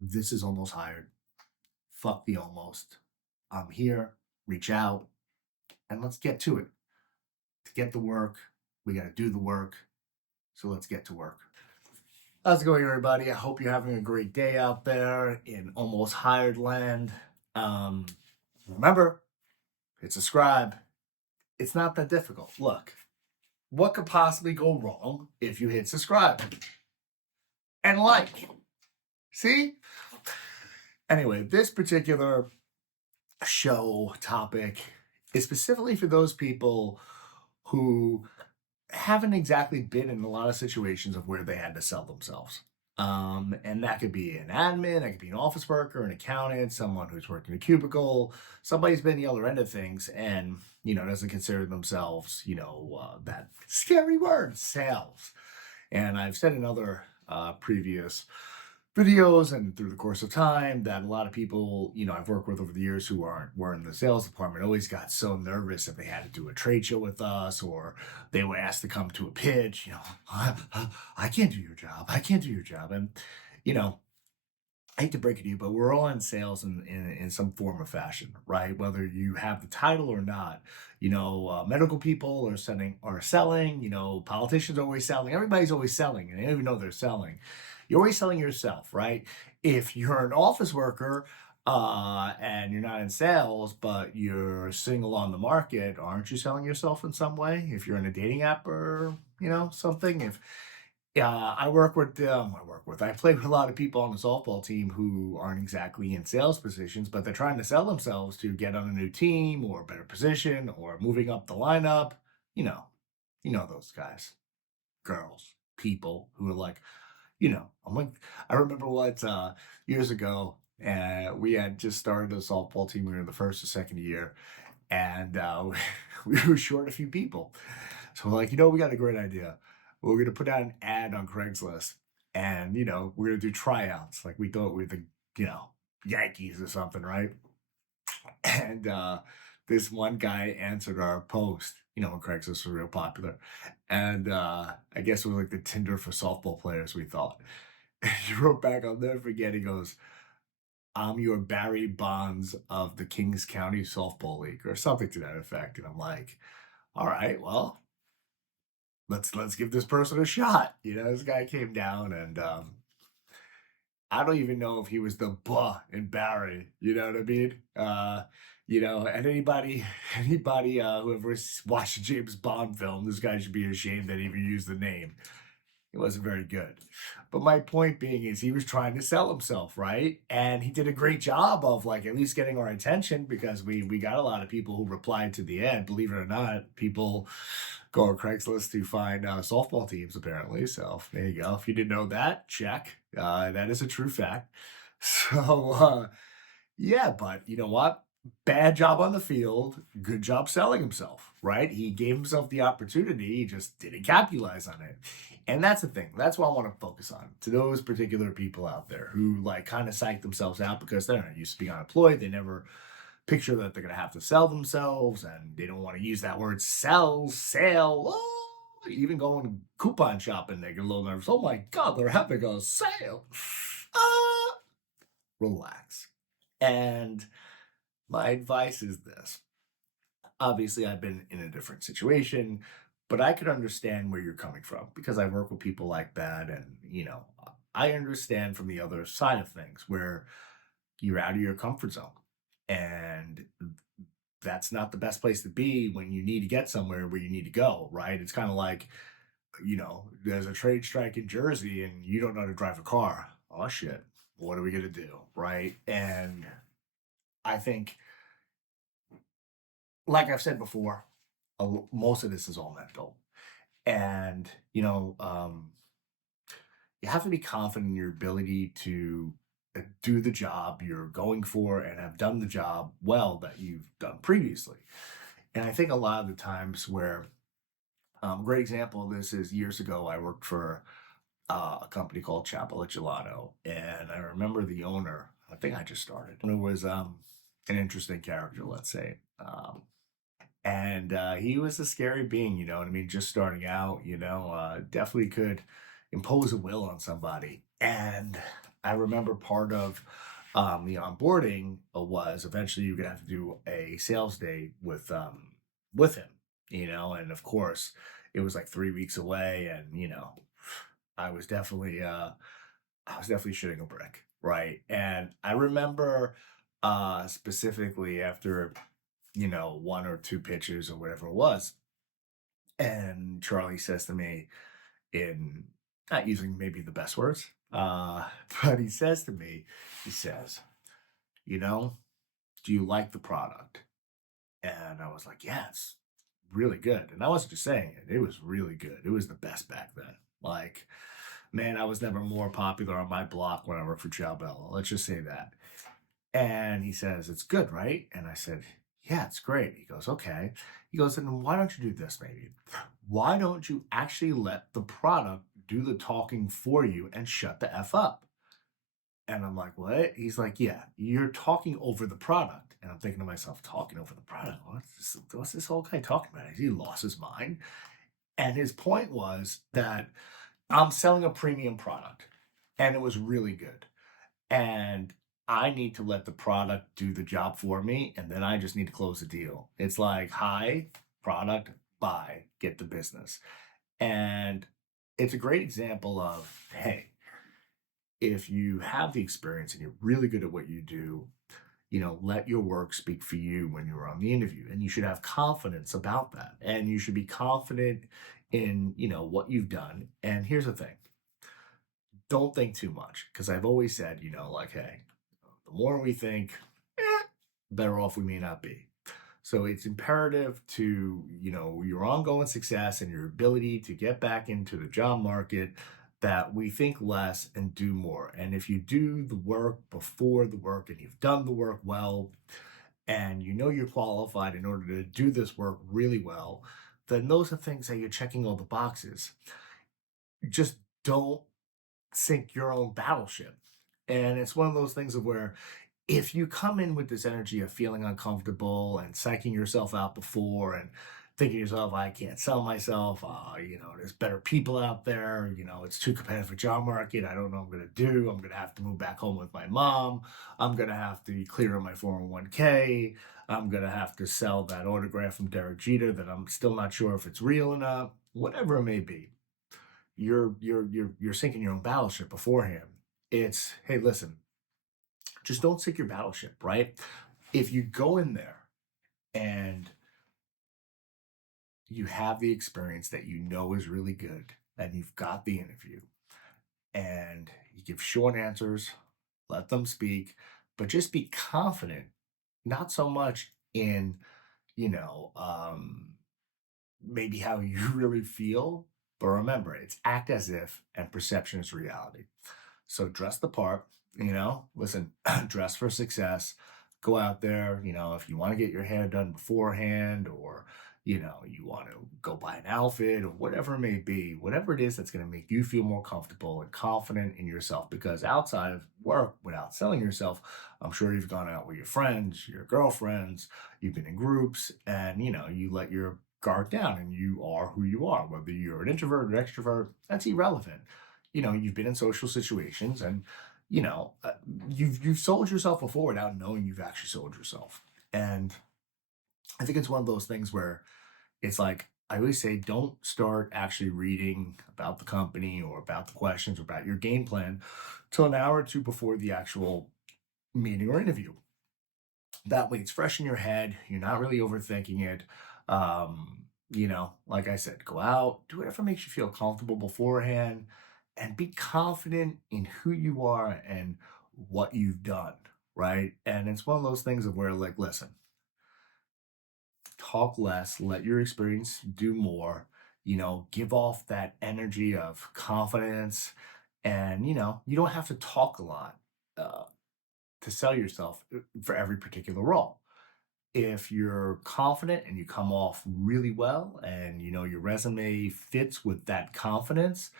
This is almost hired. Fuck the almost. I'm here. Reach out and let's get to it. To get the work, we got to do the work. So let's get to work. How's it going, everybody? I hope you're having a great day out there in almost hired land. Um, Remember, hit subscribe. It's not that difficult. Look, what could possibly go wrong if you hit subscribe and like? See? Anyway, this particular show topic is specifically for those people who haven't exactly been in a lot of situations of where they had to sell themselves. And that could be an admin, that could be an office worker, an accountant, someone who's working a cubicle, somebody's been the other end of things and, doesn't consider themselves, that scary word, sales. And I've said in other previous videos and through the course of time that a lot of people, I've worked with over the years who were in the sales department always got so nervous if they had to do a trade show with us or they were asked to come to a pitch, I can't do your job. I can't do your job. And, you know, I hate to break it to you, but we're all in sales in some form or fashion, right? Whether you have the title or not, medical people are selling, politicians are always selling, everybody's always selling, and they don't even know they're selling. You're always selling yourself, right? If you're an office worker, and you're not in sales, but you're single on the market, aren't you selling yourself in some way? If you're in a dating app or, something, if yeah, I play with a lot of people on the softball team who aren't exactly in sales positions, but they're trying to sell themselves to get on a new team or a better position or moving up the lineup. You know, those guys, girls, people who are like, I'm like, I remember what years ago, we had just started a softball team. We were in the first or second year, and we were short a few people. So we're like, we got a great idea. We're gonna put out an ad on Craigslist, and we're gonna do tryouts. Like we thought we were the you know Yankees or something, right? And this one guy answered our post. When Craigslist was real popular, and I guess it was like the Tinder for softball players. We thought. And he wrote back, I'll never forget. He goes, I'm your Barry Bonds of the Kings County Softball League or something to that effect. And I'm like, all right, well, let's give this person a shot. This guy came down and I don't even know if he was the buh in Barry, you know what I mean? And anybody who ever watched a James Bond film, this guy should be ashamed that he even used the name. It wasn't very good. But my point being is he was trying to sell himself, right? And he did a great job of like at least getting our attention because we got a lot of people who replied to the ad. Believe it or not, people go on Craigslist to find softball teams apparently. So there you go. If you didn't know that, check. That is a true fact. So yeah, but you know what? Bad job on the field, good job selling himself, right? He gave himself the opportunity, he just didn't capitalize on it. And that's the thing. That's what I want to focus on to those particular people out there who like kind of psych themselves out because they're not used to being unemployed. They never picture that they're going to have to sell themselves and they don't want to use that word sell. Oh, even going coupon shopping, they get a little nervous. Oh my God, they're having a sale. Relax. And my advice is this. Obviously, I've been in a different situation, but I could understand where you're coming from because I work with people like that. And, I understand from the other side of things where you're out of your comfort zone. And that's not the best place to be when you need to get somewhere where you need to go, right? It's kind of like, there's a trade strike in Jersey and you don't know how to drive a car. Oh, shit. What are we going to do? Right. And I think like I've said before, most of this is all mental. And, you have to be confident in your ability to do the job you're going for and have done the job well that you've done previously. And I think a lot of the times where, a great example of this is years ago, I worked for a company called Chapel Gelato. And I remember the owner, I think I just started, and it was an interesting character, let's say. And he was a scary being, you know what I mean? Just starting out, definitely could impose a will on somebody. And I remember part of the onboarding was eventually you're gonna have to do a sales day with him, and of course it was like 3 weeks away, and I was definitely uh I was definitely shitting a brick, right? And I remember specifically after one or two pitches or whatever it was, and Charlie says to me in not using maybe the best words, but he says to me, he says, you know, do you like the product? And I was like, yeah, it's really good. And I wasn't just saying it, it was really good. It was the best back then. Like, man, I was never more popular on my block when I worked for Chow Bella. Let's just say that. And he says, it's good, right? And I said, yeah, it's great. He goes, okay. He goes, and why don't you do this maybe? Why don't you actually let the product do the talking for you and shut the F up? And I'm like, what? He's like, yeah, you're talking over the product. And I'm thinking to myself, talking over the product? What's this whole guy talking about? Has he lost his mind? And his point was that I'm selling a premium product and it was really good. And I need to let the product do the job for me. And then I just need to close the deal. It's like, hi, product, buy, get the business. And it's a great example of, hey, if you have the experience and you're really good at what you do, let your work speak for you when you're on the interview. And you should have confidence about that. And you should be confident in, what you've done. And here's the thing, don't think too much. Because I've always said, like, hey, the more we think, better off we may not be. So it's imperative to, your ongoing success and your ability to get back into the job market that we think less and do more. And if you do the work before the work and you've done the work well, and you're qualified in order to do this work really well, then those are things that you're checking all the boxes. Just don't sink your own battleship. And it's one of those things of where if you come in with this energy of feeling uncomfortable and psyching yourself out before and thinking to yourself, I can't sell myself, there's better people out there, it's too competitive a job market, I don't know what I'm going to do, I'm going to have to move back home with my mom, I'm going to have to clear on my 401k, I'm going to have to sell that autograph from Derek Jeter that I'm still not sure if it's real or not, whatever it may be. You're sinking your own battleship beforehand. It's, hey, listen, just don't sink your battleship, right? If you go in there and you have the experience that is really good, and you've got the interview, and you give short answers, let them speak, but just be confident, not so much in, you know, um, maybe how you really feel, but remember, it's act as if and perception is reality. So dress the part, listen, dress for success. Go out there, if you want to get your hair done beforehand or, you want to go buy an outfit or whatever it may be, whatever it is that's going to make you feel more comfortable and confident in yourself. Because outside of work, without selling yourself, I'm sure you've gone out with your friends, your girlfriends, you've been in groups, and, you let your guard down and you are who you are, whether you're an introvert or an extrovert, that's irrelevant. You've been in social situations and you know uh, you've sold yourself before without knowing you've actually sold yourself. And I think it's one of those things where it's like I always say, don't start actually reading about the company or about the questions or about your game plan till an hour or two before the actual meeting or interview. That way it's fresh in your head, you're not really overthinking it. Like I said, go out, do whatever makes you feel comfortable beforehand, and be confident in who you are and what you've done, right? And it's one of those things of where, like, listen, talk less, let your experience do more, give off that energy of confidence. And you don't have to talk a lot uh, to sell yourself for every particular role. If you're confident and you come off really well and your resume fits with that confidence,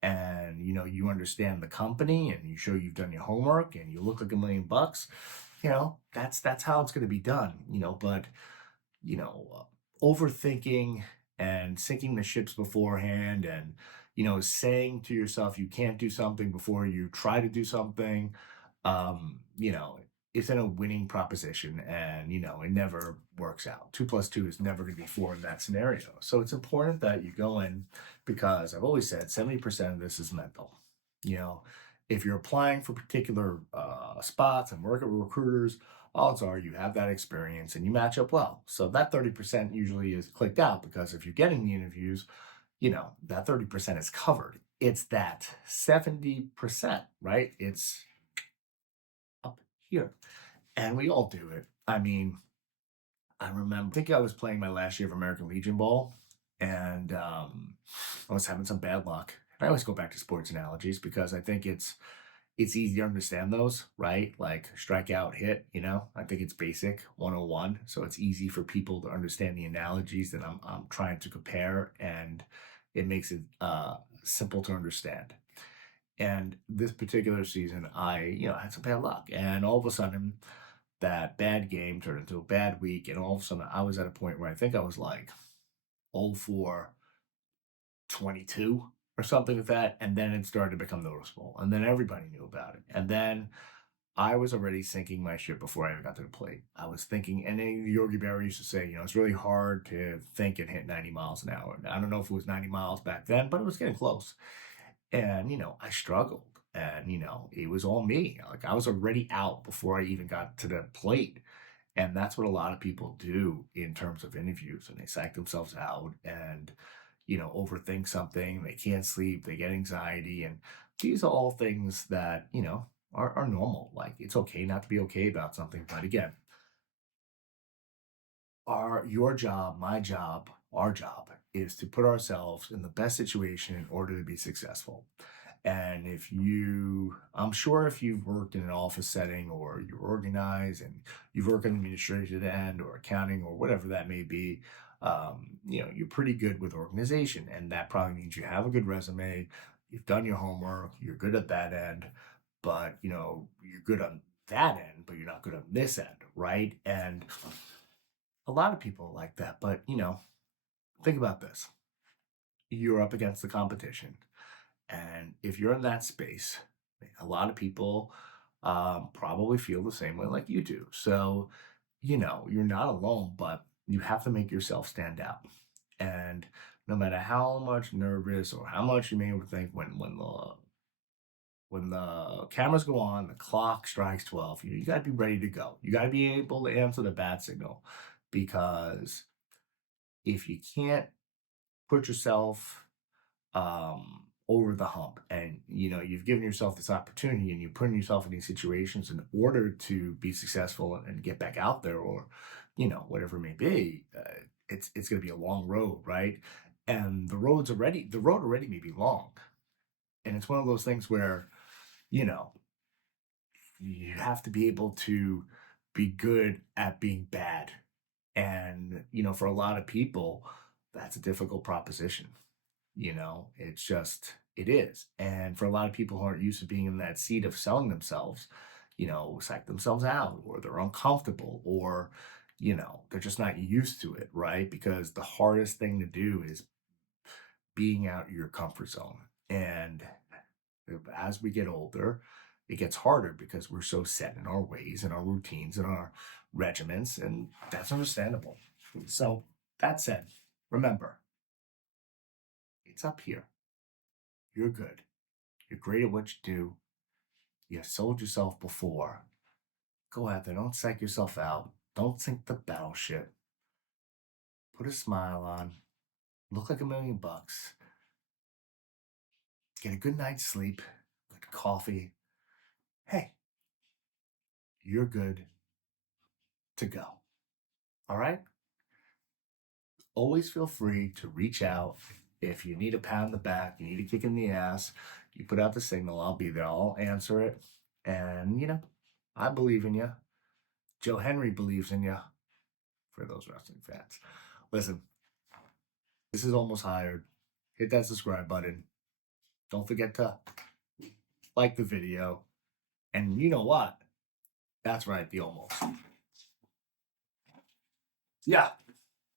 and you understand the company and you show you've done your homework and you look like $1 million, that's how it's going to be done. But overthinking and sinking the ships beforehand and saying to yourself you can't do something before you try to do something, you know, isn't a winning proposition, and it never works out. 2 plus 2 is never going to be 4 in that scenario. So it's important that you go in, because I've always said 70% of this is mental. You know, if you're applying for particular spots and working with recruiters, odds are you have that experience and you match up well. So that 30% usually is clicked out, because if you're getting the interviews, that 30% is covered. It's that 70%, right? It's up here. And we all do it. I mean, I remember, I think I was playing my last year of American Legion ball, and I was having some bad luck. I always go back to sports analogies because I think it's easy to understand those, right? Like strikeout, hit, I think it's basic 101. So it's easy for people to understand the analogies that I'm trying to compare, and it makes it simple to understand. And this particular season, I had some bad luck, and all of a sudden, that bad game turned into a bad week, and all of a sudden, I was at a point where I think I was like 0 for 22 or something like that, and then it started to become noticeable, and then everybody knew about it, and then I was already sinking my ship before I even got to the plate. I was thinking, and then Yogi Berra used to say, it's really hard to think and hit 90 miles an hour. I don't know if it was 90 miles back then, but it was getting close. And, I struggled, and, it was all me. Like I was already out before I even got to the plate. And that's what a lot of people do in terms of interviews, and they psych themselves out and, overthink something. They can't sleep, they get anxiety. And these are all things that, are normal. Like it's okay not to be okay about something. But again, your job, my job, our job is to put ourselves in the best situation in order to be successful. And I'm sure if you've worked in an office setting, or you're organized and you've worked on the administrative end or accounting or whatever that may be, you're pretty good with organization. And that probably means you have a good resume, you've done your homework, you're good at that end, but, you're good on that end, but you're not good on this end, right? And a lot of people like that. But, think about this: you're up against the competition. And if you're in that space, a lot of people probably feel the same way like you do. So, you're not alone, but you have to make yourself stand out. And no matter how much nervous or how much you may overthink, when the cameras go on, the clock strikes 12, you got to be ready to go. You got to be able to answer the bat signal, because if you can't put yourself over the hump, and you've given yourself this opportunity and you're putting yourself in these situations in order to be successful and get back out there, or whatever it may be, it's going to be a long road, right? And the road already may be long, and it's one of those things where you know you have to be able to be good at being bad. And for a lot of people, that's a difficult proposition. It's just, it is. And for a lot of people who aren't used to being in that seat of selling themselves, psych themselves out, or they're uncomfortable, or, they're just not used to it, right? Because the hardest thing to do is being out your comfort zone. And as we get older, it gets harder because we're so set in our ways and our routines and our regiments, and that's understandable. So, that said, remember, it's up here. You're good. You're great at what you do. You've sold yourself before. Go out there. Don't psych yourself out. Don't sink the battleship. Put a smile on. Look like $1,000,000. Get a good night's sleep. Good coffee. Hey, you're good to go. All right? Always feel free to reach out. If you need a pat on the back, you need a kick in the ass, you put out the signal, I'll be there. I'll answer it. And, I believe in you. Joe Henry believes in you, for those wrestling fans. Listen, this is Almost Hired. Hit that subscribe button. Don't forget to like the video. And you know what? That's right, the almost. Yeah.